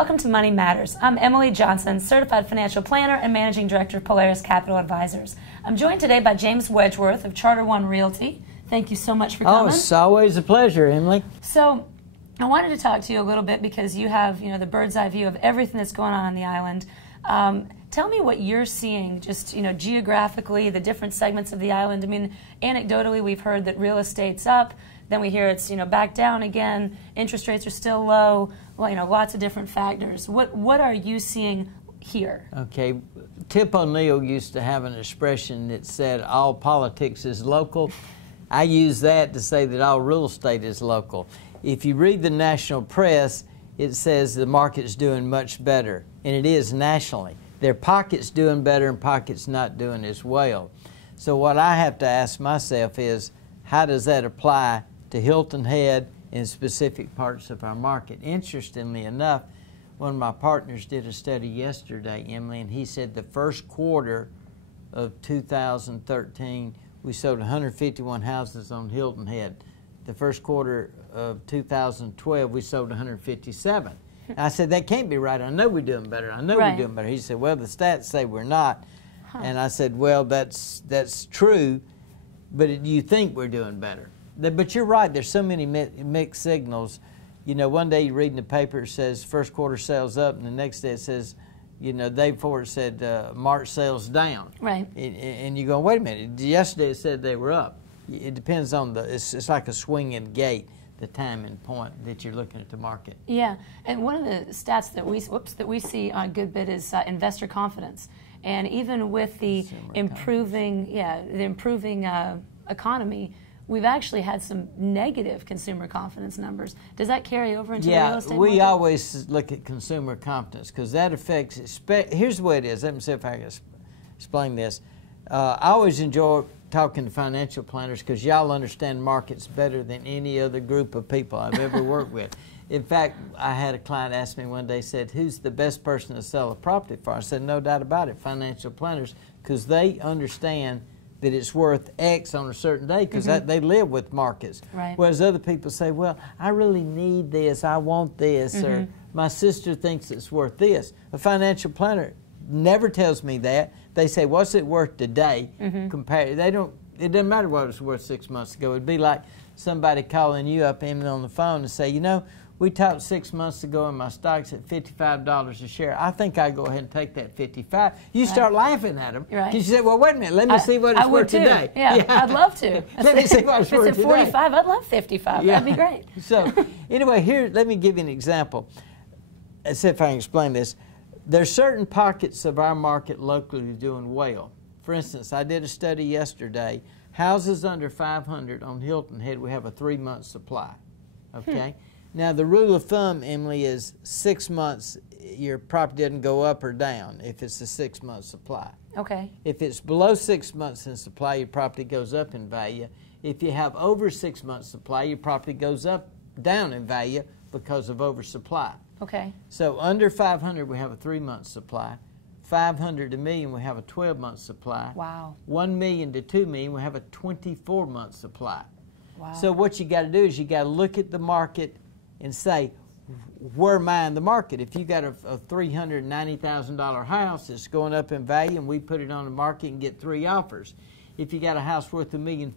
Welcome to Money Matters. I'm Emily Johnson, Certified Financial Planner and Managing Director of Polaris Capital Advisors. I'm joined today by James Wedgeworth of Charter One Realty. Thank you so much for coming. Oh, it's always a pleasure, Emily. So, I wanted to talk to you a little bit because you have, the bird's eye view of everything that's going on the island. Tell me what you're seeing, just, geographically, the different segments of the island. I mean, anecdotally, we've heard that real estate's up. Then we hear it's, back down again. Interest rates are still low. Well, lots of different factors. What are you seeing here? Okay. Tip O'Neill used to have an expression that said, all politics is local. I use that to say that all real estate is local. If you read the national press, it says the market's doing much better, and it is nationally. There are pockets doing better and pockets not doing as well. So what I have to ask myself is, how does that apply to Hilton Head in specific parts of our market? Interestingly enough, one of my partners did a study yesterday, Emily, and he said the first quarter of 2013, we sold 151 houses on Hilton Head. The first quarter of 2012, we sold 157. I said, that can't be right. I know we're doing better. I know we're doing better. He said, well, the stats say we're not. And I said, well, that's true, but you think we're doing better. But you're right. There's so many mixed signals. One day you read in the paper, it says first quarter sales up, and the next day it says, the day before it said March sales down. Right. And you go, wait a minute. Yesterday it said they were up. It depends on it's like a swinging gate, the timing point that you're looking at the market. Yeah, and one of the stats that we see on a good bit is investor confidence, and even with the improving economy, we've actually had some negative consumer confidence numbers. Does that carry over into the real estate market? We always look at consumer confidence because that affects. Here's the way it is. Let me see if I can explain this. I always enjoy talking to financial planners because y'all understand markets better than any other group of people I've ever worked with. In fact, I had a client ask me one day, said, who's the best person to sell a property for? I said, no doubt about it, financial planners, because they understand that it's worth X on a certain day because they live with markets. Right. Whereas other people say, well, I really need this, I want this, or my sister thinks it's worth this. A financial planner never tells me that. They say, what's it worth today? It doesn't matter what it was worth 6 months ago. It'd be like somebody calling you up even on the phone and say, we talked 6 months ago and my stock's at $55 a share. I think I'd go ahead and take that $55. You start laughing at them. Because you say, well, wait a minute, let me see what it's worth today. Yeah, I'd love to. Let me see what it's worth today. If it's at 45, I'd love 55. That'd be great. So anyway, here, let me give you an example. Let's see if I can explain this. There's certain pockets of our market locally doing well. For instance, I did a study yesterday. Houses under 500 on Hilton Head, we have a 3-month supply. Okay? Now, the rule of thumb, Emily, is 6 months, your property doesn't go up or down if it's a 6-month supply. Okay. If it's below 6 months in supply, your property goes up in value. If you have over 6 months supply, your property goes down in value because of oversupply. Okay. So under 500, we have a 3-month supply. 500 to $1 million, we have a 12-month supply. Wow. 1 million to 2 million, we have a 24-month supply. Wow. So what you got to do is you got to look at the market and say, where am I in the market? If you got a $390,000 house that's going up in value and we put it on the market and get 3 offers. If you got a house worth $1.4 million,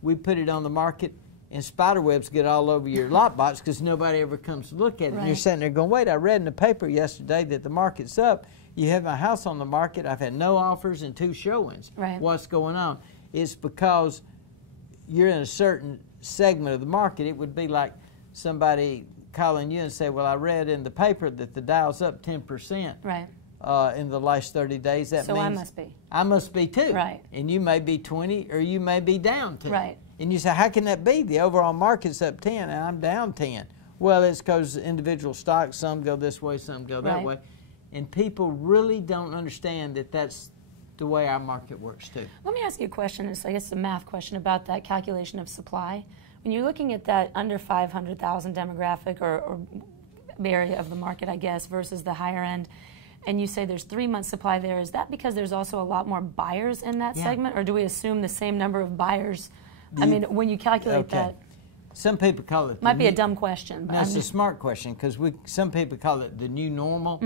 we put it on the market and spider webs get all over your lot box because nobody ever comes to look at it. And you're sitting there going, wait, I read in the paper yesterday that the market's up. You have my house on the market. I've had no offers and 2 showings. What's going on? It's because you're in a certain segment of the market. It would be like somebody calling you and say, well, I read in the paper that the Dow's up 10% in the last 30 days. That means I must be. I must be too. Right. And you may be 20 or you may be down 10. Right. And you say, how can that be? The overall market's up 10 and I'm down 10. Well, it's because individual stocks, some go this way, some go that way. And people really don't understand that that's the way our market works too. Let me ask you a question. It's, I guess, a math question about that calculation of supply. When you're looking at that under 500,000 demographic or area of the market, I guess, versus the higher end, and you say there's 3 months supply there, is that because there's also a lot more buyers in that segment, or do we assume the same number of buyers? I mean, when you calculate that. some people call it... Might be a dumb question. But no, it's a smart question, because some people call it the new normal.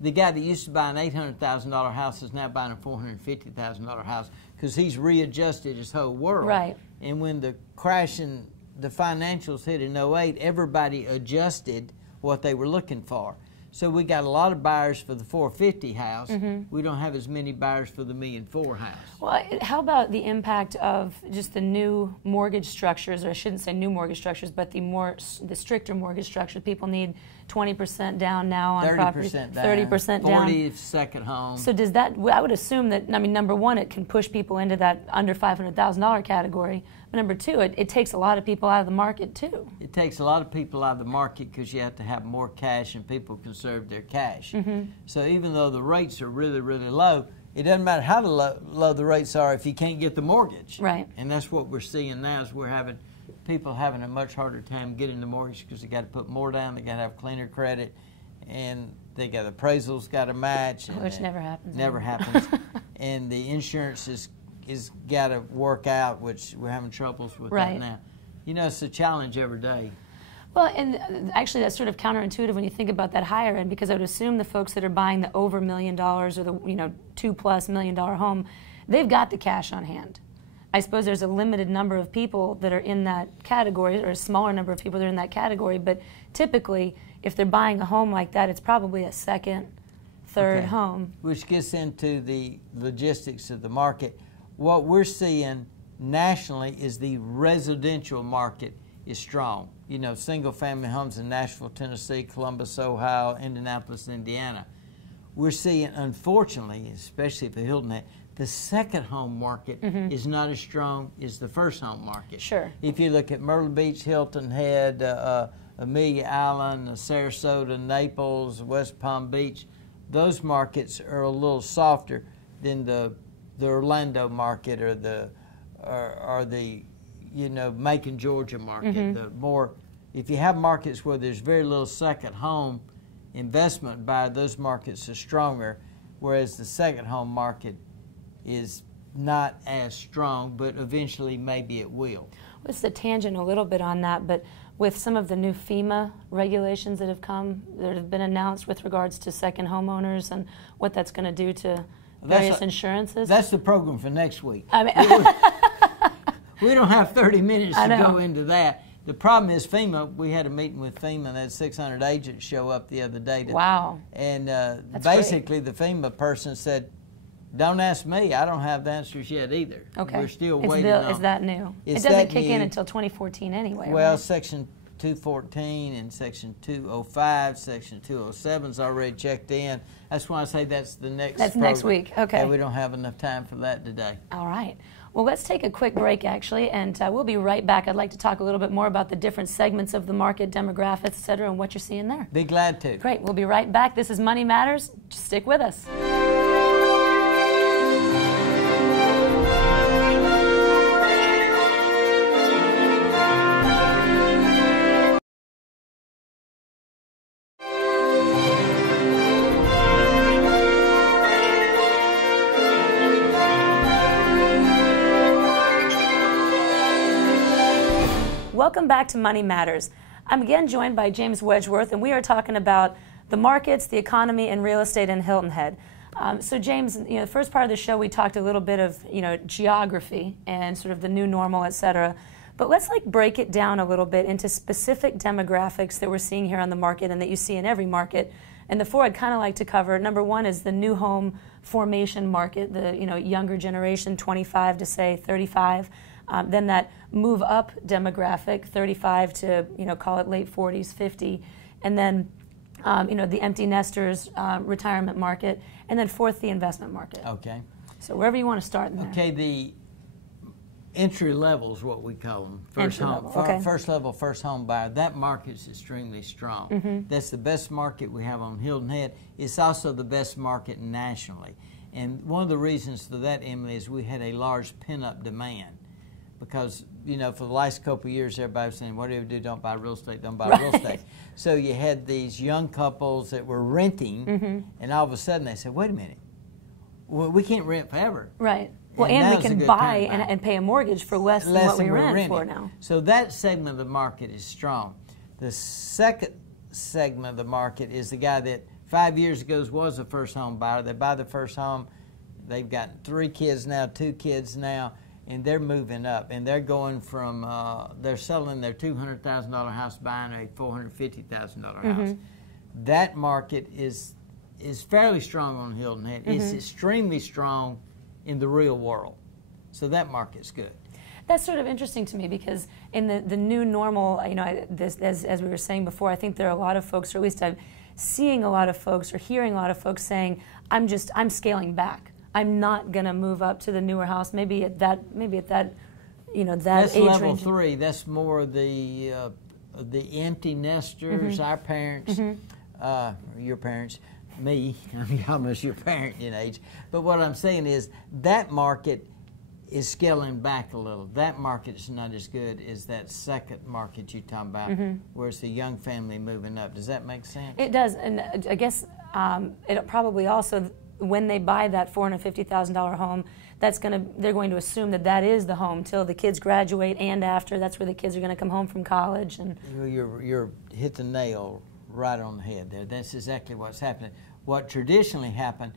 The guy that used to buy an $800,000 house is now buying a $450,000 house because he's readjusted his whole world. Right. And when the crash in the financials hit in '08, everybody adjusted what they were looking for. So we got a lot of buyers for the 450 house. We don't have as many buyers for the $1.4 million house. Well, how about the impact of just the new mortgage structures, or I shouldn't say new mortgage structures, but the stricter mortgage structures? People need 20% down now on property, 30% down, 40 second home. So does that? I would assume that. I mean, number one, it can push people into that under $500,000 category. But number two, it takes a lot of people out of the market too. It takes a lot of people out of the market because you have to have more cash and people conserve their cash. So even though the rates are really, really low, it doesn't matter how low the rates are if you can't get the mortgage. Right. And that's what we're seeing now is we're having people having a much harder time getting the mortgage because they got to put more down, they got to have cleaner credit, and they got appraisals got to match. And which never happens. Never happens. And the insurance is got to work out, which we're having troubles with that now. You know, it's a challenge every day. Well, and actually that's sort of counterintuitive when you think about that higher end, because I would assume the folks that are buying the over $1 million or the $2+ million home, they've got the cash on hand. I suppose there's a limited number of people that are in that category, or a smaller number of people that are in that category, but typically if they're buying a home like that, it's probably a second, third home. Which gets into the logistics of the market. What we're seeing nationally is the residential market is strong. You know, single-family homes in Nashville, Tennessee, Columbus, Ohio, Indianapolis, Indiana. We're seeing, unfortunately, especially for Hilton Head, the second home market is not as strong as the first home market. Sure. If you look at Myrtle Beach, Hilton Head, Amelia Island, Sarasota, Naples, West Palm Beach, those markets are a little softer than the Orlando market or the Macon, Georgia market. The more, if you have markets where there's very little second home investment by, those markets are stronger, whereas the second home market is not as strong, but eventually maybe it will. Well, it's a tangent a little bit on that, but with some of the new FEMA regulations that have been announced with regards to second homeowners and what that's going to do to various insurances. That's the program for next week. I mean, we don't have 30 minutes to go into that. The problem is FEMA. We had a meeting with FEMA, and they had 600 agents show up the other day. Wow. And basically the FEMA person said, don't ask me. I don't have the answers yet either. Okay. We're still waiting on. Is that new? It doesn't kick in until 2014 anyway. Well, right? Section 214 and Section 205, Section 207 is already checked in. That's why I say that's the next That's program. Next week. Okay. And we don't have enough time for that today. All right. Well, let's take a quick break, actually, and we'll be right back. I'd like to talk a little bit more about the different segments of the market, demographics, et cetera, and what you're seeing there. Be glad to. Great. We'll be right back. This is Money Matters. Just stick with us. Welcome back to Money Matters. I'm again joined by James Wedgeworth, and we are talking about the markets, the economy, and real estate in Hilton Head. So James, the first part of the show we talked a little bit of geography and sort of the new normal, et cetera. But let's break it down a little bit into specific demographics that we're seeing here on the market and that you see in every market. And the four I'd kind of like to cover. Number one is the new home formation market, the younger generation, 25 to say 35. Then that move up demographic, 35 to call it late 40s, 50, and then the empty nesters retirement market, and then fourth the investment market. Okay. So wherever you want to start in there. Okay, the entry level is what we call them. First level, first home buyer. That market's extremely strong. That's the best market we have on Hilton Head. It's also the best market nationally. And one of the reasons for that, Emily, is we had a large pent-up demand. Because, for the last couple of years, everybody was saying, whatever you do, don't buy real estate, don't buy real estate. So you had these young couples that were renting, and all of a sudden they said, wait a minute, well, we can't rent forever. Right. Well, and we can buy and pay a mortgage for less than what we rent for now. So that segment of the market is strong. The second segment of the market is the guy that 5 years ago was a first home buyer. They buy the first home. They've got 3 kids now, 2 kids now, and they're moving up. And they're going from, they're selling their $200,000 house, buying a $450,000 house. That market is fairly strong on Hilton Head. It's extremely strong in the real world. So that market's good. That's sort of interesting to me because in the new normal, you know, as we were saying before, I think there are a lot of folks, or at least I'm seeing a lot of folks or hearing a lot of folks saying, I'm scaling back. I'm not going to move up to the newer house. Maybe at that, you know, that that's age level range. 3. That's more the empty nesters, our parents, your parents. Me, I'm almost your parent in age. But what I'm saying is that market is scaling back a little. That market is not as good as that second market you're talking about, where it's a young family moving up. Does that make sense? It does, and I guess it probably also, when they buy that $450,000 home, they're going to assume that is the home till the kids graduate and after. That's where the kids are going to come home from college. And you're hit the nail right on the head there. That's exactly what's happening. What traditionally happened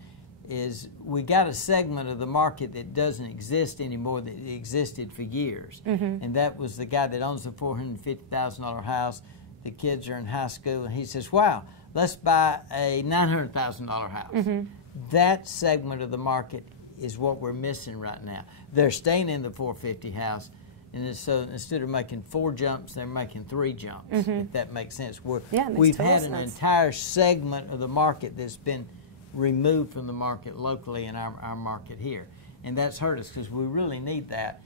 is we got a segment of the market that doesn't exist anymore that existed for years. And that was the guy that owns the $450,000 house. The kids are in high school, and he says, wow, let's buy a $900,000 house. That segment of the market is what we're missing right now. They're staying in the 450 house. And so instead of making 4 jumps, they're making 3 jumps, if that makes sense. We've had an entire segment of the market that's been removed from the market locally in our market here. And that's hurt us because we really need that.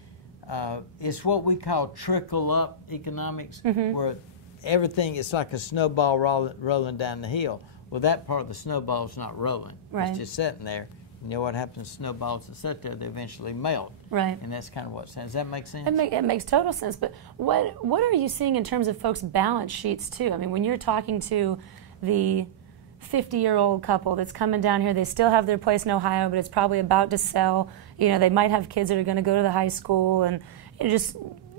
It's what we call trickle-up economics, where everything is like a snowball rolling down the hill. Well, that part of the snowball is not rolling. It's just sitting there. You know what happens to snowballs that sit there? They eventually melt. And that's kind of what it says. Does that make sense? It makes total sense. But what are you seeing in terms of folks' balance sheets, too? I mean, when you're talking to the 50-year-old couple that's coming down here, they still have their place in Ohio, but it's probably about to sell. You know, they might have kids that are going to go to the high school, and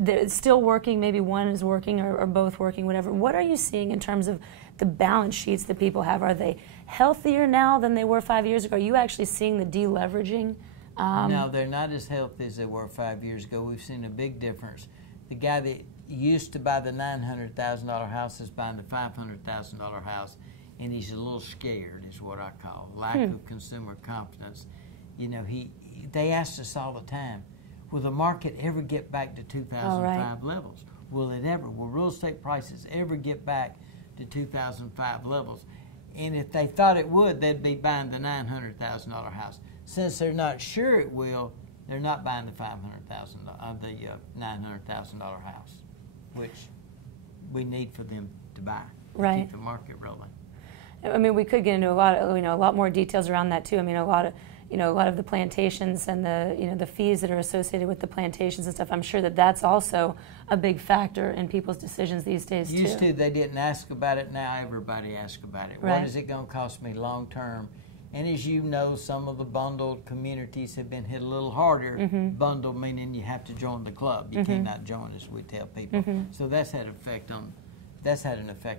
they're still working. Maybe one is working or both working, whatever. What are you seeing in terms of the balance sheets that people have? Are they healthier now than they were 5 years ago? Are you actually seeing the deleveraging? No, they're not as healthy as they were 5 years ago. We've seen a big difference. The guy that used to buy the $900,000 house is buying the $500,000 house, and he's a little scared, is what I call lack of consumer confidence. You know, they asked us all the time, will the market ever get back to 2005 levels? Will it ever? Will real estate prices ever get back to 2005 levels? And if they thought it would, they'd be buying the $900,000 house. Since they're not sure it will, they're not buying the $900,000 house, which we need for them to buy to keep the market rolling. I mean, we could get into a lot more details around that too. I mean, a lot of the plantations and the fees that are associated with the plantations and stuff. I'm sure that's also a big factor in people's decisions these days too. Used to, they didn't ask about it. Now everybody asks about it. What is it going to cost me long term? And as you know, some of the bundled communities have been hit a little harder. Bundled meaning you have to join the club. You cannot join, as we tell people. So that's had an effect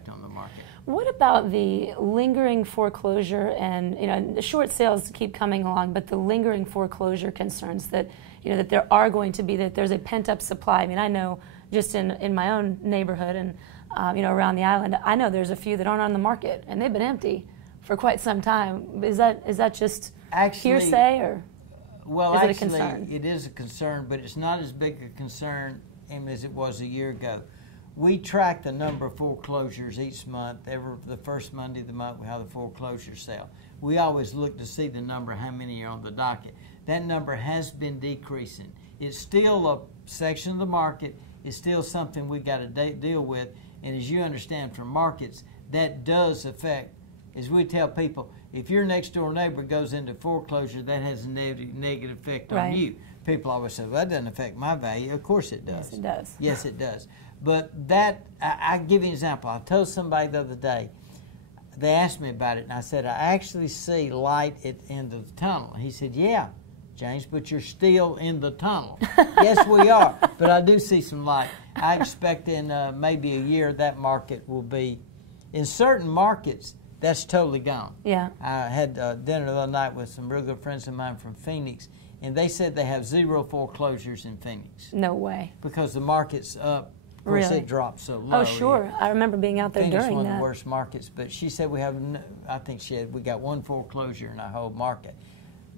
on the market. What about the lingering foreclosure and, the short sales keep coming along, but the lingering foreclosure concerns that, that there are going to be, that there's a pent-up supply. I mean, I know just in my own neighborhood and, around the island, I know there's a few that aren't on the market, and they've been empty for quite some time. Is that just hearsay, or is it a concern? It is a concern, but it's not as big a concern as it was a year ago. We track the number of foreclosures each month. The first Monday of the month, we have the foreclosure sale. We always look to see the number, how many are on the docket. That number has been decreasing. It's still a section of the market. It's still something we got to deal with. And as you understand from markets, that does affect. As we tell people, if your next door neighbor goes into foreclosure, that has a negative effect on you. People always say, well, that doesn't affect my value. Of course it does. Yes, it does. Yes, it does. But I give you an example. I told somebody the other day, they asked me about it, and I said, I actually see light at the end of the tunnel. He said, yeah, James, but you're still in the tunnel. Yes, we are, but I do see some light. I expect in maybe a year that market will be, in certain markets, that's totally gone. Yeah. I had dinner the other night with some real good friends of mine from Phoenix, and they said they have 0 foreclosures in Phoenix. No way. Because the market's up. Of course, Really? it dropped so low. Oh, sure. I remember being out there Phoenix during one that. of the worst markets, but she said we have, I think she had, we got 1 foreclosure in our whole market.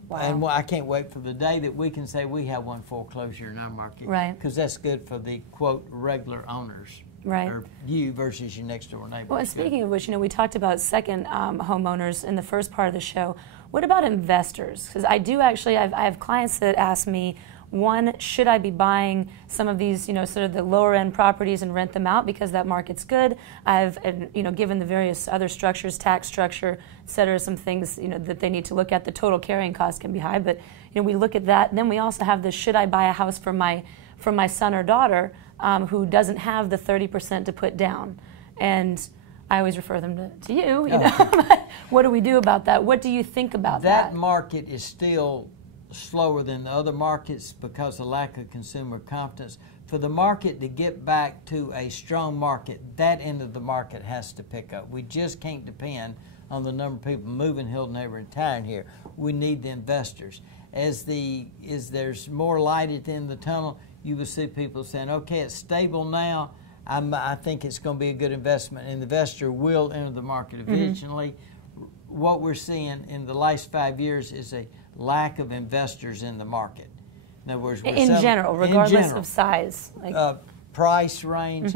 Wow. And I can't wait for the day that we can say we have 1 foreclosure in our market. Right. Because that's good for the, quote, regular owners. Right. Or you versus your next door neighbor. Well, and speaking of which, we talked about second homeowners in the first part of the show. What about investors? Because I do actually, I have clients that ask me, one, should I be buying some of these, sort of the lower end properties and rent them out because that market's good? I've, given the various other structures, tax structure, et cetera, some things, that they need to look at. The total carrying cost can be high, but, we look at that. And then we also have the, should I buy a house for my son or daughter who doesn't have the 30% to put down? And I always refer them to you, know. What do we do about that? What do you think about that? That market is still slower than the other markets because of lack of consumer confidence. For the market to get back to a strong market, that end of the market has to pick up. We just can't depend on the number of people moving here and retiring here. We need the investors. As there's more light at the end of the tunnel, you will see people saying, okay, it's stable now. I think it's going to be a good investment. An investor will enter the market eventually. What we're seeing in the last 5 years is a lack of investors in the market. In other words, in general, regardless of size. Price range,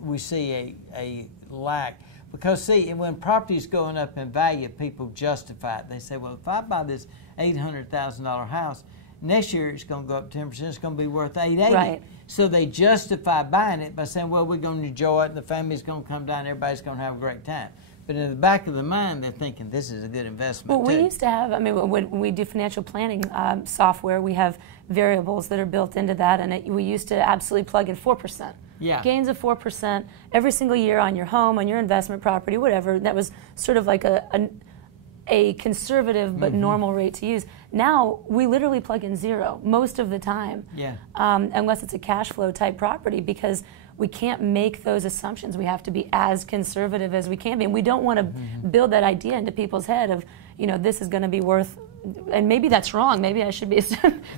we see a lack. Because, see, when property's going up in value, people justify it. They say, well, if I buy this $800,000 house, next year it's going to go up 10%, it's going to be worth $880,000. Right. So they justify buying it by saying, well, we're going to enjoy it, and the family's going to come down, everybody's going to have a great time. But in the back of the mind, they're thinking this is a good investment. Well, we used to have, when we do financial planning software, we have variables that are built into that, and we used to absolutely plug in 4%. Yeah. Gains of 4% every single year on your home, on your investment property, whatever. That was sort of like a conservative but normal rate to use. Now, we literally plug in 0 most of the time, unless it's a cash flow type property, because we can't make those assumptions. We have to be as conservative as we can be. And we don't want to build that idea into people's head of, this is going to be worth, and maybe that's wrong. Maybe I should be,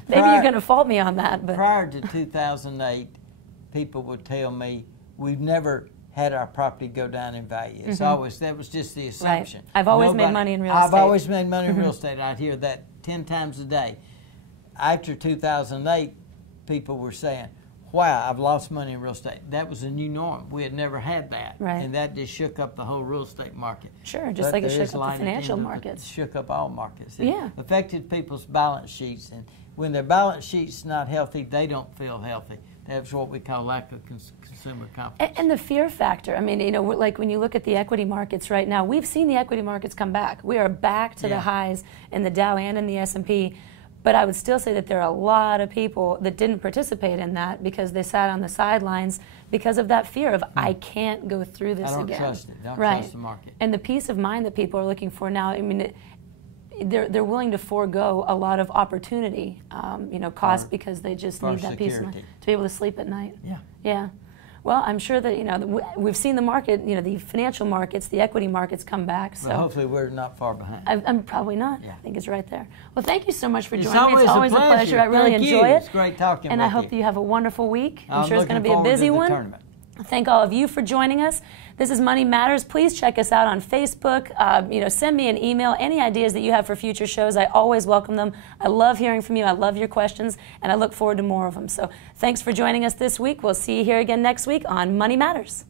maybe you're going to fault me on that. But prior to 2008, people would tell me, we've never had our property go down in value. It's always, that was just the assumption. Right. I've always made money in real estate. I've always made money in real estate. I'd hear that 10 times a day. After 2008, people were saying, wow, I've lost money in real estate. That was a new norm. We had never had that. Right. And that just shook up the whole real estate market. Sure, just like it shook up the financial markets. It shook up all markets. It affected people's balance sheets. And when their balance sheet's not healthy, they don't feel healthy. That's what we call lack of consumer confidence. And the fear factor. I mean, like when you look at the equity markets right now, we've seen the equity markets come back. We are back to the highs in the Dow and in the S&P. But I would still say that there are a lot of people that didn't participate in that because they sat on the sidelines because of that fear of, I can't go through this again. I don't trust it. I don't trust the market. And the peace of mind that people are looking for now, I mean, they're willing to forego a lot of opportunity, cost because they just need that peace of mind to be able to sleep at night. Yeah. Yeah. Well, I'm sure that, we've seen the market, the financial markets, the equity markets come back. So well, hopefully we're not far behind. I'm probably not. Yeah. I think it's right there. Well, thank you so much for joining me. It's always a pleasure. I really enjoy it. It's great talking with you. And I hope that you have a wonderful week. I'm sure it's going to be a busy one. Tournament. Thank all of you for joining us. This is Money Matters. Please check us out on Facebook. Send me an email. Any ideas that you have for future shows, I always welcome them. I love hearing from you. I love your questions, and I look forward to more of them. So thanks for joining us this week. We'll see you here again next week on Money Matters.